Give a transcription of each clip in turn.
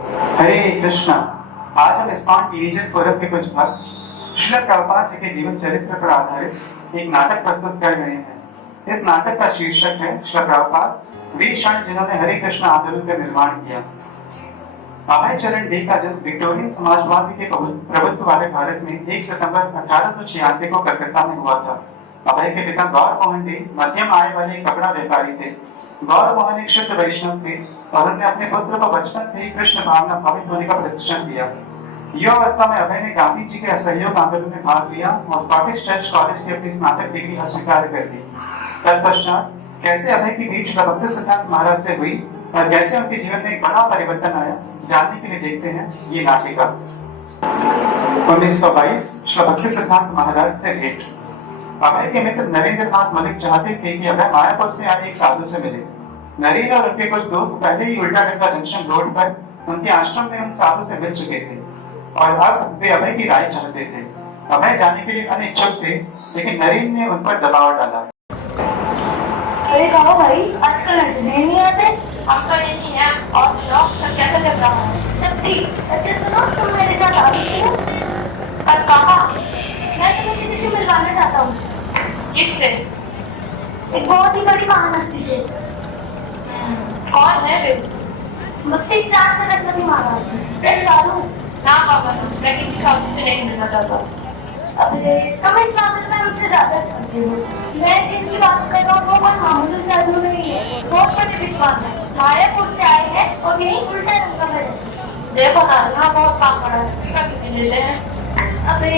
हरे कृष्णा। आज हम ISKCON teenager forum के कुछ भक्त श्रील प्रभुपाद जी के जीवन चरित्र पर आधारित एक नाटक प्रस्तुत कर रहे हैं। इस नाटक का शीर्षक है श्रील प्रभुपाद वे क्षण जिन्होंने हरे कृष्ण आंदोलन का निर्माण किया। अभय चरण डे का जन्म विक्टोरियन समाजवादी के प्रभुत्व वाले भारत में 1 सितंबर 1896 को कलकत्ता में हुआ था। अभय के पिता गौर मोहन डे मध्यम आय वाले कपड़ा व्यापारी थे। गौर मोहन एक शुद्ध वैष्णव थे और उन्होंने अपने पुत्र को बचपन से ही कृष्ण भावना भावित होने का प्रदर्शन दिया। युवावस्था में अभय ने गांधी जी के असहयोग आंदोलन में भाग लिया और स्कॉटिश चर्च कॉलेज की अपनी स्नातक डिग्री अस्वीकार कर दी। तत्पश्चात कैसे अभय की भेंट भक्ति सिद्धांत महाराज से हुई और कैसे उनके जीवन में एक बड़ा परिवर्तन आया, जानने के लिए देखते हैं ये नाटिका। 1922 श्री भक्ति सिद्धांत महाराज से भेंट। अभय के मित्र नरेंद्र नाथ मलिक चाहते थे कि अभय मायापुर से आए एक साधु से मिले। नरेंद्र और उनके कुछ दोस्त पहले ही उल्टा डंडा जंक्शन रोड पर उनके आश्रम में उन साधु से मिल चुके थे और अब वे अभय की राय चाहते थे। अभय जाने के लिए अनिच्छुक थे, लेकिन नरेंद्र ने उन पर दबाव डाला। अरे कहो भाई, आजकल नजरे नहीं आते। हम तो यही हैं और लोग सब कैसे चल रहा है? सब ठीक। अच्छा सुनो, तुम मेरे साथ आ रही हो? पर कहाँ? मैं तुम्हें किसी से मिलवाना चाहता हूँ। किससे? एक बहुत ही बड़ी महान हस्ती से। कौन है वे? 32 साल सरस्वती महाराज, एक साधु। ना बाबा, मैं किसी साधु से नहीं मिलना चाहता। अबे तुम इस मामले में हमसे ज्यादा जानते हो। मैं जिनकी बात कर रहा हूँ वो कोई मामूली साधु नहीं है, बहुत बड़े विद्वान है। मायापुर से आए हैं और यही उल्टा रंग में रहते। देखो ना, यहाँ बहुत काम पड़ा है, कभी मिलते हैं। अबे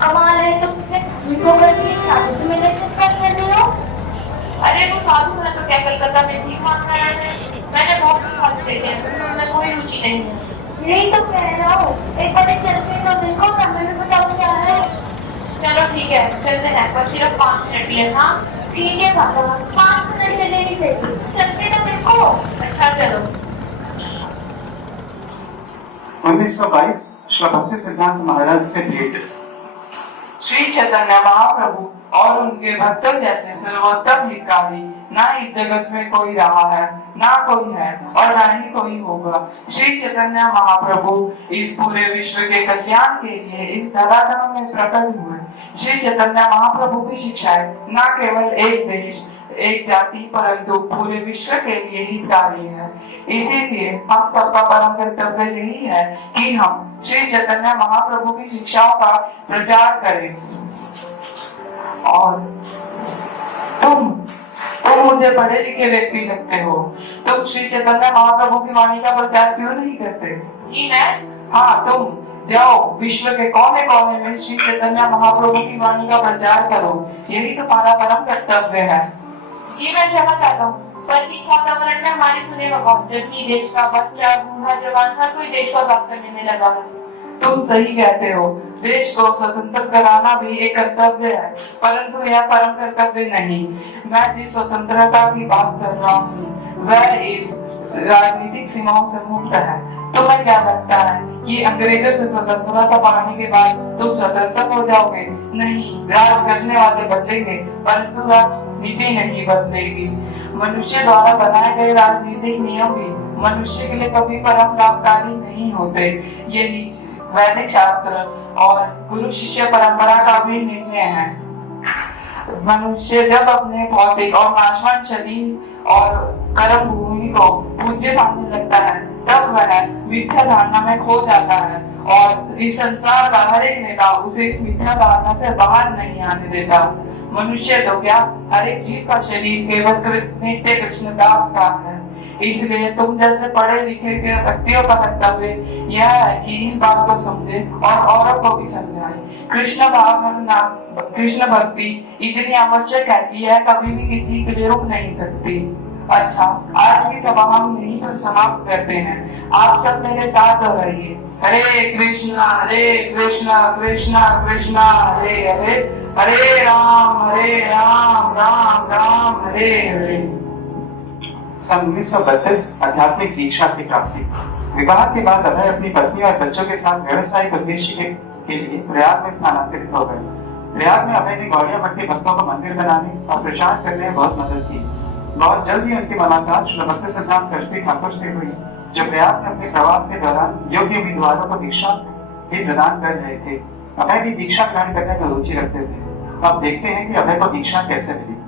हमारे तुमको कभी एक साधु से मिलने से प्रश्न नहीं हो? अरे वो साधु है तो क्या कलकत्ता में ठीक मांग रहा है? मैंने बहुत साधु देखे हैं, उनमें कोई रुचि नहीं है। यही तो कह रहा हूँ, एक बार चल के तो देखो, मैंने बताओ क्या है। चलो ठीक है, चलते हैं, पर सिर्फ 5 मिनट लिए। हाँ ठीक है बाबा, 5 मिनट के लिए ही सही, चल के तो देखो। अच्छा चलो। 1922 श्री भक्ति सिद्धांत महाराज से भेंट। श्री चैतन्य महाप्रभु और उनके भक्तों जैसे सर्वोत्तम हितकारी ना इस जगत में कोई रहा है, ना कोई है और ना ही कोई होगा। श्री चैतन्य महाप्रभु इस पूरे विश्व के कल्याण के लिए इस धरातल में प्रकट हुए। श्री चैतन्य महाप्रभु की शिक्षाएं न केवल एक देश एक जाति परंतु पूरे विश्व के लिए हितकारी है। इसीलिए हम सबका परम कर्तव्य यही है कि हम श्री चैतन्य महाप्रभु की शिक्षाओं का प्रचार करें। और तुम मुझे पढ़े लिखे व्यक्ति लगते हो, तुम श्री चैतन्य महाप्रभु की वाणी का प्रचार क्यों नहीं करते? जी मैं? हाँ तुम जाओ, विश्व के कोने कोने में श्री चैतन्य महाप्रभु की वाणी का प्रचार करो, यही तुम्हारा परम कर्तव्य है। जी मैं जाना चाहता हूँ, पर इस वातावरण में हमारी सुनेगा कौन? जबकि देश का बच्चा, बूढ़ा, जवान हर कोई देश को आजाद करने में लगा है। तुम सही कहते हो, देश को स्वतंत्र कराना भी एक कर्तव्य है, परंतु यह परम कर्तव्य नहीं। मैं जिस स्वतंत्रता की बात कर रहा हूँ वह इस राजनीतिक सीमाओं से मुक्त है। तुम्हें क्या लगता है कि अंग्रेजों से स्वतंत्रता पाने के बाद तुम स्वतंत्र हो जाओगे? नहीं, राज करने वाले बदलेंगे परंतु राजनीति नहीं बदलेगी। मनुष्य द्वारा बनाए गए राजनीतिक नियम भी मनुष्य के लिए कभी परम लाभकारी नहीं होते। यही वैदिक शास्त्र और गुरु शिष्य परंपरा का भी निर्णय है। मनुष्य जब अपने भौतिक और नाशवान शरीर और कर्म भूमि को पूज्य मानने लगता है तब वह मिथ्या धारणा में खो जाता है और इस संसार का हर एक नेता उसे इस मिथ्या धारणा से बाहर नहीं आने देता। मनुष्य तो क्या, हर एक जीव का शरीर केवल नित्य कृष्णदास का है। इसलिए तुम जैसे पढ़े लिखे के व्यक्तियों का कर्तव्य यह है कि इस बात को समझे और औरों को भी समझाए। कृष्ण भक्ति इतनी आवश्यक है कि यह कभी भी किसी के लिए रुक नहीं सकती। अच्छा, आज की सभा हम यहीं पर समाप्त करते हैं। आप सब मेरे साथ हो रहिए। हरे कृष्णा कृष्णा कृष्णा हरे हरे, हरे राम राम राम हरे हरे। सन 1932 आध्यात्मिक दीक्षा की प्राप्ति। विवाह के बाद अभय अपनी पत्नी और बच्चों के साथ व्यवसायिक उद्देश्य के लिए प्रयाग में स्थानांतरित हो गए। प्रयाग में अभय ने गौड़िया मठ के भक्तों को मंदिर बनाने और प्रचार करने में बहुत मदद की। बहुत जल्द ही उनकी मुलाकात श्री भक्ति सिद्धांत सरस्वती ठाकुर से हुई। जो प्रयाग में अपने प्रवास के दौरान योग्य उम्मीदवारों को दीक्षा भी प्रदान कर रहे थे। अभय भी दीक्षा ग्रहण करने में रुचि रखते थे। अब देखते हैं कि अभय को दीक्षा कैसे मिली।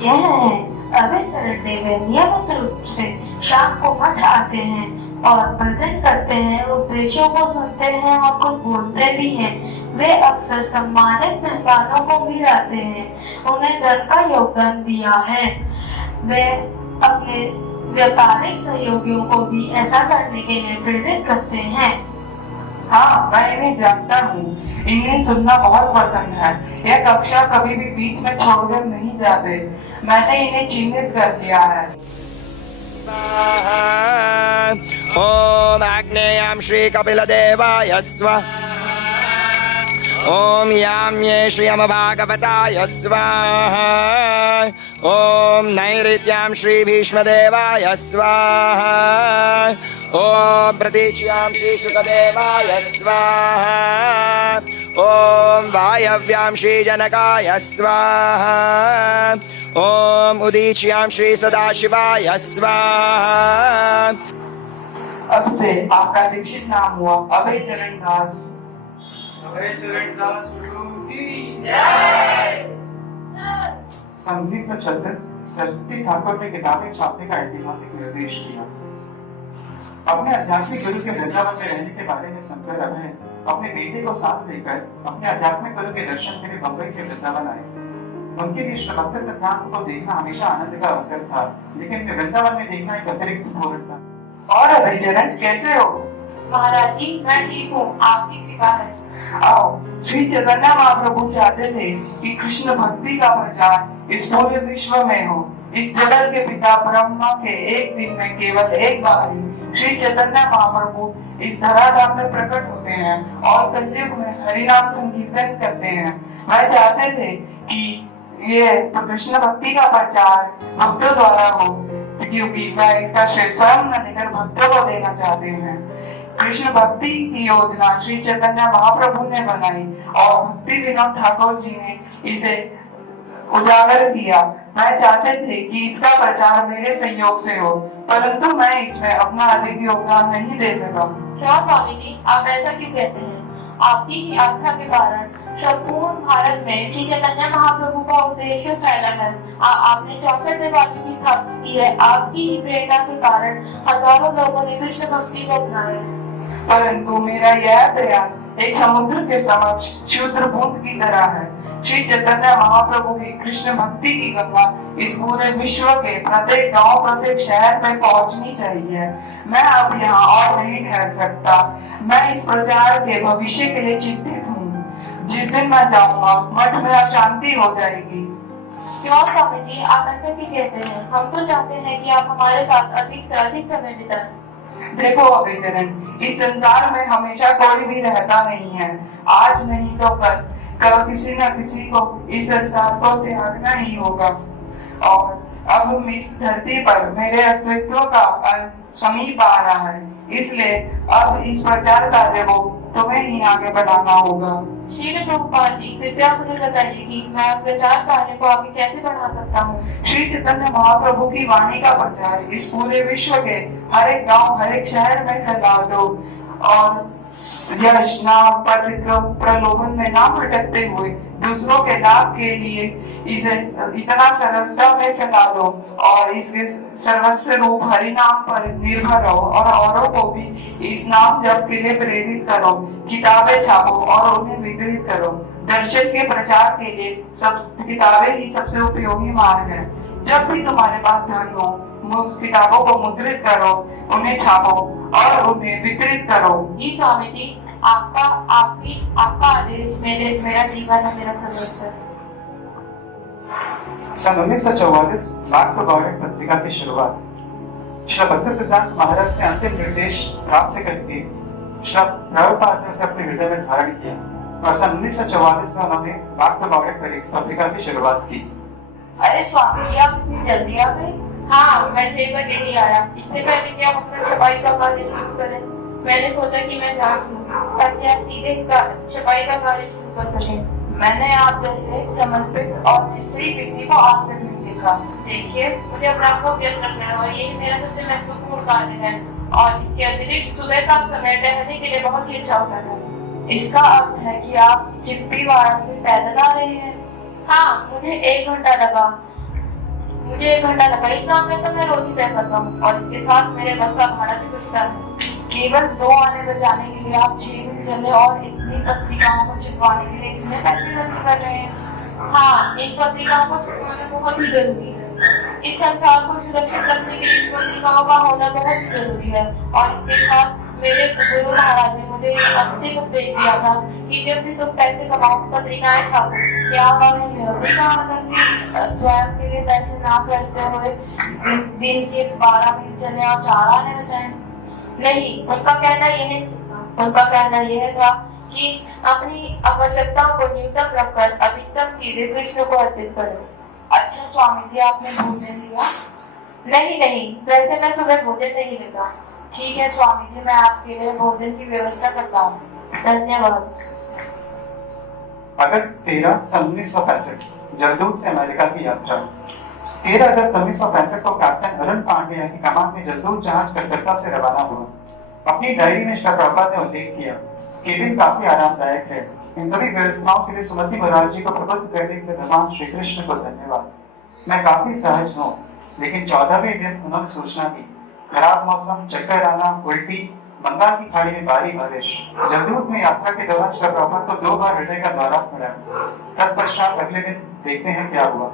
यह अभय चरण देव नियमित रूप से शाम को मठ आते हैं और भजन करते हैं, उपदेशों को सुनते हैं और कुछ बोलते भी हैं। वे अक्सर सम्मानित मेहमानों को भी लाते हैं, उन्हें धन का योगदान दिया है। वे अपने व्यापारिक सहयोगियों को भी ऐसा करने के लिए प्रेरित करते हैं। हाँ, मैं इन्हें जानता हूँ। इन्हें सुनना बहुत पसंद है। यह कक्षा कभी भी बीच में छोड़कर नहीं जाते। मैंने इन्हें चिन्हित कर दिया है। ओम आग्नेयं श्री कपिल देवाय स्वाहा। ओम याम्ये श्रियम भागवताय स्वाहा। ओम नैऋत्यां श्री भीष्मदेवाय स्वाहा। ओम प्रतीच्यां श्री शुकदेवाय स्वाहा। ओम वायव्यां श्री जनकाय स्वाहा। ओम उदीच्यां श्री सदाशिवाय स्वाहा। अब से आपका दीक्षित नाम हुआ अभय चरण दास। अभय चरण दास की जय। सन 1936 सरस्वती ठाकुर ने किताबें छापने का ऐतिहासिक निर्देश दिया। अपने आध्यात्मिक गुरु के वृंदावन में रहने के बारे में सुनकर अभय अपने बेटे को साथ लेकर अपने आध्यात्मिक गुरु के दर्शन के लिए बंबई से वृंदावन आए। उनके लिए श्री भक्ति सिद्धांत को देखना हमेशा आनंद का अवसर था, लेकिन वृंदावन में देखना एक अतिरिक्त भोग था। और अभय चरण कैसे हो? महाराज जी मैं ठीक हूँ, आपकी कृपा है। आओ, श्री चैतन्य महाप्रभु चाहते थे कि कृष्ण भक्ति का प्रचार इस पूरे विश्व में हो। इस जगत के पिता ब्रह्मा के एक दिन में केवल एक बार ही श्री चैतन्य महाप्रभु इस धराधाम में प्रकट होते हैं और कलयुग में हरिनाम संकीर्तन करते हैं। वह चाहते थे कि ये कृष्ण भक्ति का प्रचार भक्तों द्वारा हो, क्योंकि वह इसका श्रेय स्वयं न लेकर भक्तों को देना चाहते हैं। कृष्ण भक्ति की योजना श्री चैतन्य महाप्रभु ने बनाई और भक्ति विनोद ठाकुर जी ने इसे उजागर किया। वह चाहते थे कि इसका प्रचार मेरे सहयोग से हो, परंतु मैं इसमें अपना अधिक योगदान नहीं दे सका। क्यों स्वामी जी, आप ऐसा क्यों कहते हैं? आपकी ही आस्था के कारण संपूर्ण भारत में श्री चैतन्य महाप्रभु का उद्देश्य फैला है। आपने 64 देवालयों की स्थापना की है। आपकी ही प्रेरणा के कारण हजारों लोगों ने कृष्ण भक्ति को अपनाया। परंतु मेरा यह प्रयास एक समुद्र के समक्ष क्षुद्र बूंद की तरह है। श्री चैतन्य महाप्रभु की कृष्ण भक्ति की गंगा इस पूरे विश्व के प्रत्येक गांव, प्रत्येक शहर में पहुंचनी चाहिए। मैं अब यहाँ और नहीं ठहर सकता। मैं इस प्रचार के भविष्य के लिए चिंतित हूँ। जिस दिन मैं जाऊंगा मठ में अशांति हो जाएगी। क्यों स्वामी जी, आप ऐसा क्यों कहते हैं? हम तो चाहते हैं कि आप हमारे साथ अधिक से अधिक समय बिताएं। देखो अभय चरण, इस संसार में हमेशा कोई भी रहता नहीं है। आज नहीं तो कल किसी न किसी को इस संसार को त्यागना ही होगा। और अब इस धरती पर मेरे अस्तित्व का समीप आ रहा है, इसलिए अब इस प्रचार कार्य को तुम्हें ही आगे बढ़ाना होगा। श्री प्रभुपाद जी, कृपया मुझे बताइए कि मैं प्रचार कार्य को आगे कैसे बढ़ा सकता हूँ। श्री चैतन्य महाप्रभु की वाणी का प्रचार इस पूरे विश्व के हर एक गांव, हर एक शहर में फैला दो और यश, नाम, पद, प्रलोभन में ना भटकते हुए दूसरों के लाभ के लिए इसे इतना सरलता में फैला दो और इसके सर्वस्व रूप हरि नाम पर निर्भर रहो और औरों को भी इस नाम जप के लिए प्रेरित करो। किताबें छापो और उन्हें वितरित करो। दर्शन के प्रचार के लिए सब किताबें ही सबसे उपयोगी मार्ग है। जब भी तुम्हारे पास धन हो, किताबों को मुद्रित करो, उन्हें छापो और उन्हें वितरित करो। जी स्वामी जी, आपका आदेश मेरा जीवन है, मेरा सर्वस्व। सन 1944 बाग टू गौरव पत्रिका की शुरुआत। श्री भक्ति सिद्धांत महाराज से अंतिम निर्देश प्राप्त करके श्री प्रभुपाद ने उसे अपने हृदय में धारण किया और सन 1944 में उन्होंने बाग टू गौरव पत्रिका की शुरुआत की। अरे स्वामी जी, आप इतनी जल्दी आ गए? हाँ, मैं 6 बजे ही आया। इससे पहले कि आप अपना सफाई का कार्य शुरू करें, मैंने सोचा कि मैं जान लूं ताकि आप सीधे छपाई का कार्य शुरू कर सकें। मैंने आप जैसे समर्पित और निश्चयी व्यक्ति को आज तक नहीं देखा। देखिए, मुझे अपने आप को व्यस्त रखना है और यही मेरा सबसे महत्वपूर्ण कार्य है। और इसके अतिरिक्त सुबह का समय टहलने के लिए बहुत ही अच्छा होता है। इसका अर्थ है कि आप चिप्पीवाड़ा से पैदल आ रहे हैं? हाँ, मुझे 1 घंटा लगा। इतना में तो मैं रोज ही तय करता हूँ और इसके साथ मेरे बस का भाड़ा भी बचता है। केवल 2 आने बचाने के लिए आप 6 मील चले और इतनी पत्रिकाओं को छपवाने के लिए इतने पैसे खर्च कर रहे हैं। हाँ, इन पत्रिकाओं को छुपाना बहुत ही जरूरी है। इस संसार को सुरक्षित रखने के लिए पत्रिकाओं का होना बहुत ही जरूरी है। और इसके साथ मेरे गुरु महाराज ने मुझे अत्यधिक उपदेश दिया था कि जब भी तुम पैसे कमाओ पत्रिकाएं छापो। क्या उन्होंने यह भी कहा था कि स्वयं के लिए पैसे ना खर्चते हुए दिन के 12 मील चले और 4 आने बचाएं? नहीं, उनका कहना यह था कि अपनी आवश्यकताओं को न्यूनतम रखकर अधिकतम चीजें कृष्ण को अर्पित करो। अच्छा स्वामी जी, आपने भोजन लिया? नहीं, वैसे मैं सुबह भोजन नहीं लेता। ठीक है स्वामी जी, मैं आपके लिए भोजन की व्यवस्था करता हूँ। धन्यवाद। अगस्त 13 सन 1965 जलदूत से अमेरिका की यात्रा। 13 अगस्त 1965 को कैप्टन अरुण पांड्या की कमान में जलदूत जहाज कलकत्ता से रवाना हुआ। अपनी डायरी में श्री प्रभुपाद ने उल्लेख किया, केबिन काफी आरामदायक है। इन सभी व्यवस्थाओं के लिए सुमति महाराज जी को प्रबुद्ध करने के लिए भगवान श्री कृष्ण को धन्यवाद। मैं काफी सहज हूँ, लेकिन 14वें दिन उन्होंने सूचना दी, खराब मौसम, चक्कर आना, उल्टी, बंगाल की खाड़ी में भारी बारिश। जलदूत में यात्रा के दौरान श्री प्रभुपाद को 2 बार हृदय का दौरा पड़ा। तत्पश्चात अगले दिन देखते हैं क्या हुआ।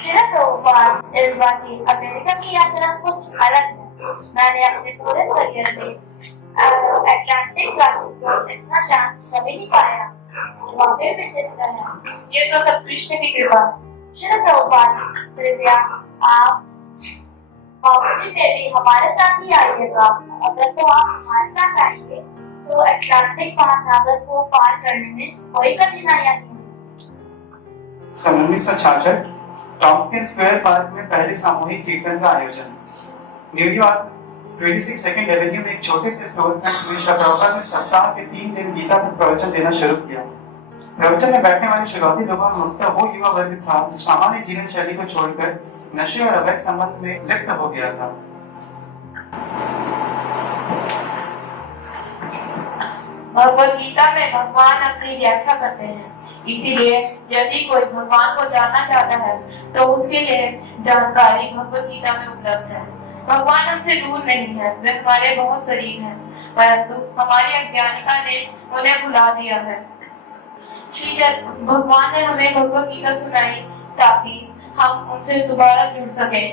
श्री प्रभुपाद इस बार की अमेरिका की यात्रा कुछ अलग है। मैंने अपने पूरे करियर में अटलांटिक क्लासिक को इतना शांत कभी नहीं पाया। वाकई विचित्र है। ये तो सब कृष्ण की कृपा। श्री प्रभुपाद, कृपया आप बाबूजी में भी हमारे साथ ही आइएगा। अगर तो आप हमारे साथ आएंगे तो अटलांटिक महासागर को पार करने में कोई कठिनाइयां नहीं होगी। सन 1966 टॉम्किंस स्क्वायर पार्क में पहले सामूहिक कीर्तन का आयोजन। न्यूयॉर्क 26 सेकंड एवेन्यू में एक छोटे से स्टोर फ्रंट में श्री प्रभुपाद ने सप्ताह के 3 दिन गीता पर प्रवचन देना शुरू किया। प्रवचन में बैठने वाले शुरुआती लोगों में मुख्यतः वो युवा वर्ग था जो सामान्य जीवन शैली को छोड़कर नशे और अवैध संबंध में लिप्त हो गया था। भगवद गीता में भगवान अपनी व्याख्या करते हैं। इसीलिए यदि कोई भगवान को जानना चाहता है तो उसके लिए जानकारी भगवद गीता में उपलब्ध है। भगवान हमसे दूर नहीं है, वे हमारे बहुत करीब हैं, परंतु हमारी अज्ञानता ने उन्हें भुला दिया है। भगवान ने हमें भगवद गीता सुनाई ताकि हम उनसे दोबारा जुड़ सके।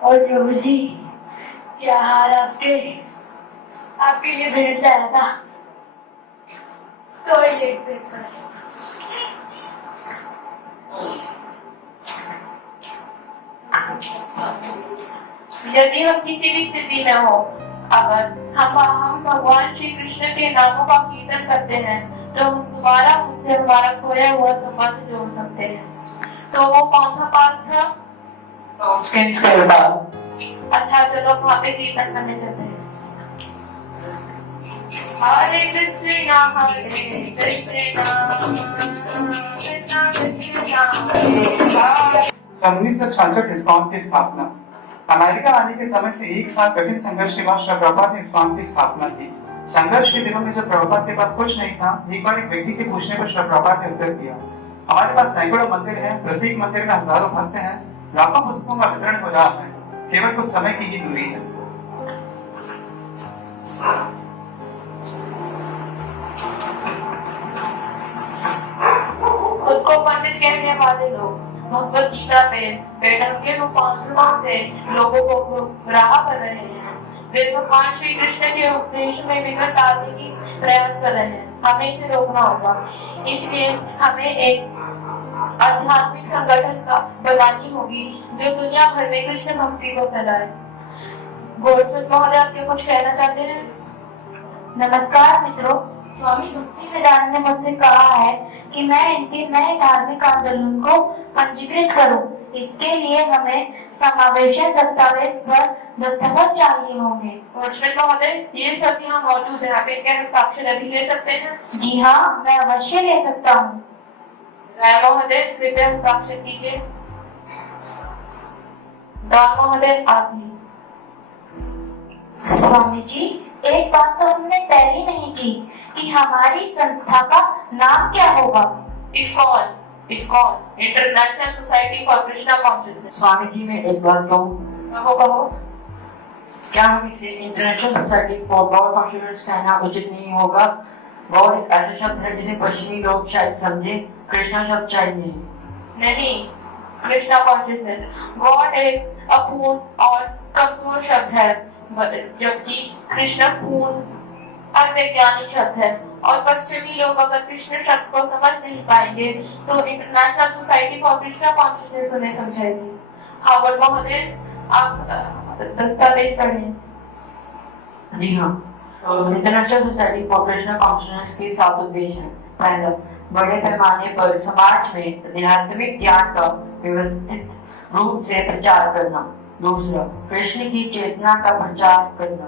और प्रभु जी, क्या हाल आपके लिए भेंट लाया था। Toilet paper. यदि हम किसी भी स्थिति में हो, अगर हम भगवान श्री कृष्ण के नामों का कीर्तन करते हैं तो हम दोबारा उनसे हमारा खोया हुआ संबंध जोड़ सकते हैं। तो वो कौन सा पार्क था? टॉम्किंस स्क्वायर पार्क। अच्छा, चलो वहाँ पे कीर्तन करने चलते हैं। हरे कृष्णा कृष्णा सन 1966 इस्कॉन की स्थापना। अमेरिका आने के समय से 1 साल कठिन संघर्ष के बाद श्री प्रभुपाद ने इस्कॉन की स्थापना की। संघर्ष के दिनों में जब प्रभुपाद के पास कुछ नहीं था, एक बार एक व्यक्ति के पूछने पर श्री प्रभुपाद ने उत्तर दिया, हमारे पास सैकड़ों मंदिर हैं, प्रत्येक मंदिर में हजारों भक्त हैं, लाखों पुस्तकों का वितरण हो रहा है, केवल कुछ समय की ही दूरी है। खुद को पंडित कहने वाले लोग भगवद गीता में बेढंगे उपासनाओं से लोगों को गुमराह कर रहे हैं। वे भगवान श्री कृष्ण के उपदेश में विघ्न डालने की प्रयास कर रहे हैं। हमें इसे रोकना होगा। इसलिए हमें एक आध्यात्मिक संगठन का बनानी होगी जो दुनिया भर में कृष्ण भक्ति को फैलाए। गोल्डस्मिथ महोदय, आप क्या कुछ कहना चाहते हैं? नमस्कार मित्रों। स्वामी भक्ति वेदांत ने मुझसे कहा है कि मैं इनके नए धार्मिक आंदोलन को पंजीकृत करूं। इसके लिए हमें समावेशन दस्तावेज पर दस्तखत चाहिए होंगे। वॉचमैन महोदय, ये सब यहाँ मौजूद है, आप इनके हस्ताक्षर अभी ले सकते हैं? जी हाँ, मैं अवश्य ले सकता हूँ। राय महोदय, कृपया हस्ताक्षर कीजिए। डॉन महोदय, आप भी। स्वामी जी, एक बात तो हमने तय ही नहीं की कि हमारी संस्था का नाम क्या होगा। ISKCON international society for Krishna consciousness. Swami ji, मैं इस बात कहूँ, कहो कहो। क्या हम इसे international society for God consciousness कहना उचित नहीं होगा? गॉड एक ऐसा शब्द है जिसे पश्चिमी लोग शायद समझे, कृष्णा शब्द चाहिए। नहीं, कृष्णा कॉन्शियसनेस। गॉड एक अपूर्ण और कमजोर शब्द है, जबकि कृष्ण पूर्ण और वैज्ञानिक शब्द है। और पश्चिमी लोग अगर कृष्ण शब्द को समझ नहीं पाएंगे तो international society for Krishna consciousness उन्हें समझाएगी। हावर्ड महोदय, आप दस्तावेज पढ़ें। जी हाँ, international society for Krishna consciousness के 7 उद्देश्य हैं। पहला, बड़े पैमाने पर समाज में आध्यात्मिक ज्ञान का व्यवस्थित रूप से प्रचार करना। दूसरा, कृष्ण की चेतना का प्रचार करना।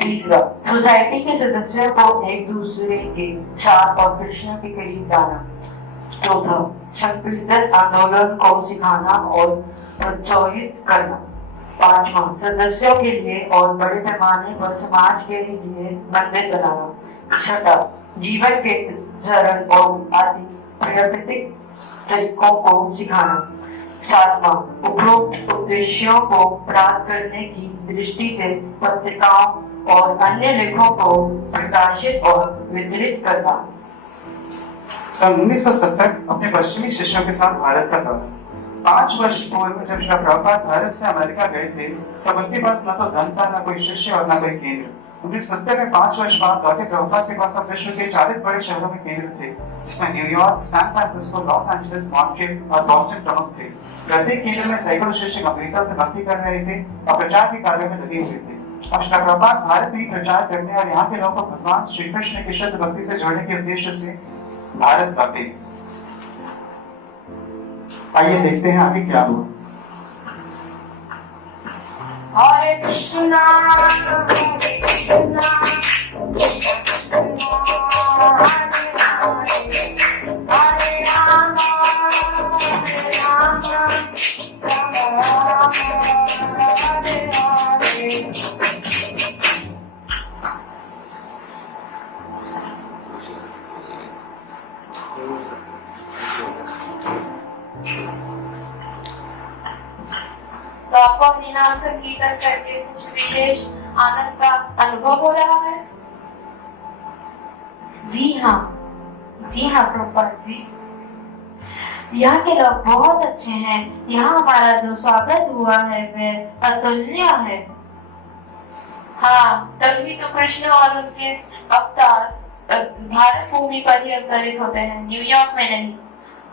तीसरा, सोसाइटी के सदस्यों को एक दूसरे के साथ और कृष्ण के करीब लाना। चौथा, संकीर्तन आंदोलन को सिखाना और प्रोत्साहित करना। पांचवा, सदस्यों के लिए और बड़े पैमाने पर समाज के लिए मंदिर बनाना। छठा, जीवन के सरल और आदि प्राकृतिक तरीकों को सिखाना। सातवां, उपरोक्त उद्देश्यों को प्राप्त करने की दृष्टि से पत्रिकाओं और अन्य लेखों को प्रकाशित और वितरित करना। सन 1970 अपने पश्चिमी शिष्यों के साथ भारत का दौरा। 5 वर्ष पूर्व जब श्री प्रभुपाद भारत से अमेरिका गए थे तब उनके पास न तो धन था, न कोई शिष्य और न कोई केंद्र। 1970 में 5 वर्ष बाद लौटे प्रभुपाद के पास अब विश्व के 40 बड़े शहरों में केंद्र थे, जिसमें New York, San Francisco, Los Angeles, Montreal और बॉस्टन प्रमुख थे। प्रत्येक केंद्र में सैकड़ों शिष्य गंभीरता से भक्ति कर रहे थे और प्रचार के कार्य में लगे हुए थे। अब श्री प्रभुपाद भारत में ही प्रचार करने और यहाँ के लोगों को भगवान श्री कृष्ण की शुद्ध भक्ति से जोड़ने के उद्देश्य से भारत लौटे। आइए देखते हैं आगे क्या हुआ। हरे कृष्णा कृष्णा हरे राम हरे राम राम राम हरे हरे। तो आपको अपनी नाम संकीर्तन करके कुछ विशेष आनंद का अनुभव हो रहा है? जी हाँ प्रभुपाद जी, यहाँ के लोग बहुत अच्छे हैं। यहाँ हमारा जो स्वागत हुआ है वह अतुल्य है। हाँ, तभी तो कृष्ण और उनके अवतार भारत भूमि पर ही अवतरित होते हैं, न्यूयॉर्क में नहीं।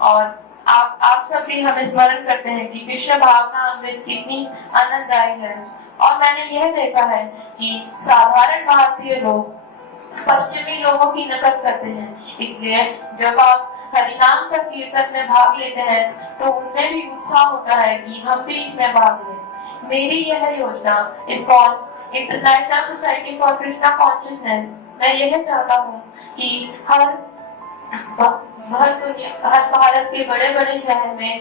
और आप सब भी हमें स्मरण करते हैं कि कृष्ण भावना अमृत कितनी आनंददायी है। और मैंने यह देखा है कि साधारण भारतीय लोग पश्चिमी लोगों की नकल करते हैं, इसलिए जब आप हरिनाम संकीर्तन में भाग लेते हैं तो उनमें भी उत्साह होता है कि हम भी इसमें भाग लें। मेरी यह योजना ISKCON international society for Krishna consciousness, मैं यह चाहता हूँ कि हर भारत के बड़े बड़े शहर में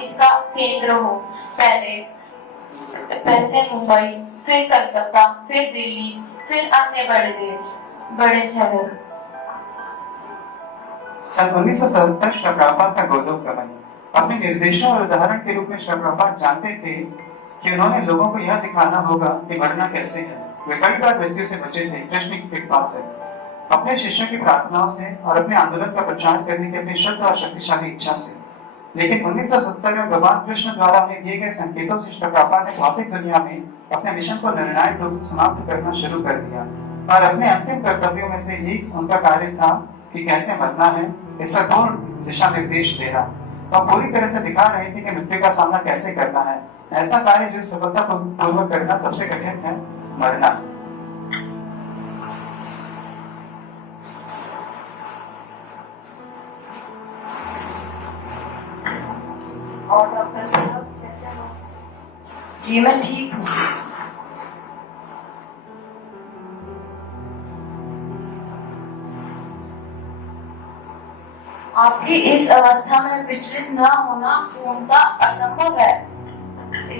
इसका केंद्र हो। पहले मुंबई, फिर कलकत्ता, फिर दिल्ली, फिर अन्य बड़े शहर। सन 1970 श्री प्रभुपाद का गोलोक गमन। अपने निर्देशों और उदाहरण के रूप में श्री प्रभुपाद जानते थे कि उन्होंने लोगों को यह दिखाना होगा कि मरना कैसे है। वे कई बार मृत्यु से बचे थे कृष्ण की कृपा से, अपने शिष्यों की प्रार्थनाओं से और अपने आंदोलन का प्रचार करने की अपनी शुद्ध और शक्तिशाली इच्छा से। लेकिन 1970 में भगवान कृष्ण द्वारा उन्हें दिए गए संकेतों से श्री प्रभुपाद ने भौतिक दुनिया में अपने मिशन को निर्णायक रूप से समाप्त करना शुरू कर दिया। और अपने अंतिम कर्तव्यों में से एक उनका कार्य था कि कैसे मरना है, इसका पूर्ण दिशा निर्देश देना। वह पूरी तरह से दिखा रहे थे कि मृत्यु का सामना कैसे करना है, ऐसा कार्य जिस सफलता पूर्वक करना सबसे कठिन है, मरना। और डॉक्टर साहब कैसे हो? जी मैं ठीक हूँ। आपकी इस अवस्था में विचलित न होना पूर्णतः असंभव है।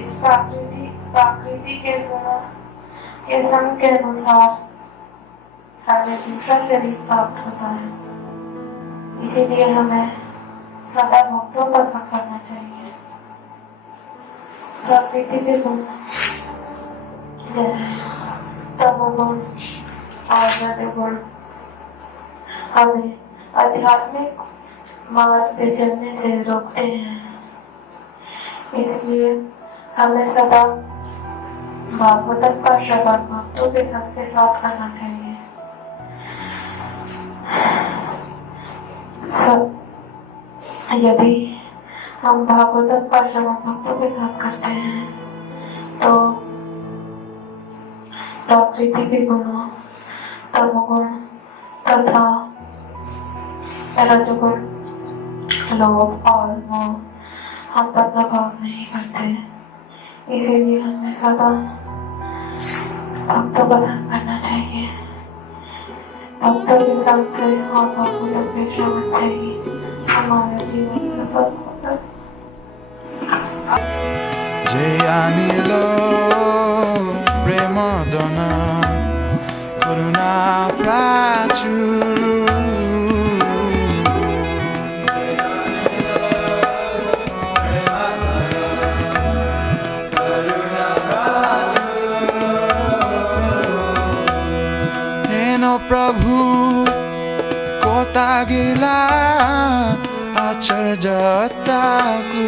इस प्रकृति के गुणों के संग के अनुसार हमें दूसरा शरीर प्राप्त होता है, इसीलिए हमें सदा भक्तों का संग करना चाहिए। प्रकृति के गुण तमोगुण और रजोगुण हमें आध्यात्मिक मार्ग पे चलने से रोकते हैं, इसलिए हमें सदा भागवतम का श्रवण भक्तों के संग के साथ करना चाहिए। यदि हम भागवतम का श्रवण भक्तों के साथ करते हैं तो प्रकृति के गुणों तमोगुण तथा रजोगुण लोभ और मोह हम पर प्रभाव नहीं करते, इसीलिए हमें सदा भक्तों का संग करना चाहिए। भक्तों के संग से और भक्तों के श्रवण से ही हमारा जीवन सफल होता है। जयानिलो प्रेमोदना करुणा प्राचु प्रभु कोता गिला आचर्य जताकू